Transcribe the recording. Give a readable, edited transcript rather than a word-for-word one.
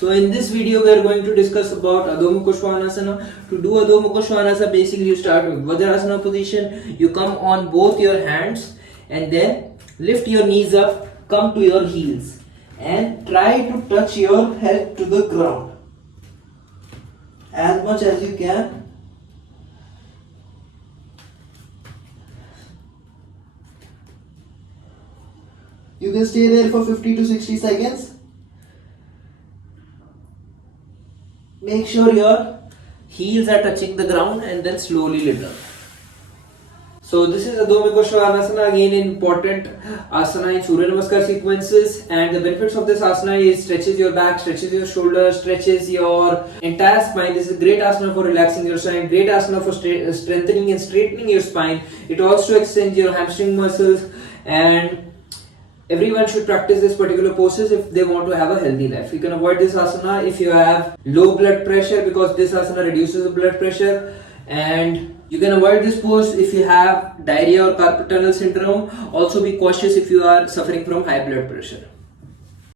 So in this video we are going to discuss about Adhovmukha. To do Adhovmukha, basically you start with Vajrasana position. You come on both your hands and then lift your knees up, come to your heels and try to touch your head to the ground as much as you can. You can stay there for 50 to 60 seconds. Make sure your heels are touching the ground and then slowly lift up. So this is Adhovmukha, again important asana in Surya Namaskar sequences, and the benefits of this asana is stretches your back, stretches your shoulders, stretches your entire spine. This is a great asana for relaxing your spine, great asana for strengthening and straightening your spine. It also extends your hamstring muscles, and everyone should practice this particular poses if they want to have a healthy life. You can avoid this asana if you have low blood pressure, because this asana reduces the blood pressure, and you can avoid this pose if you have diarrhea or carpal tunnel syndrome. Also be cautious if you are suffering from high blood pressure.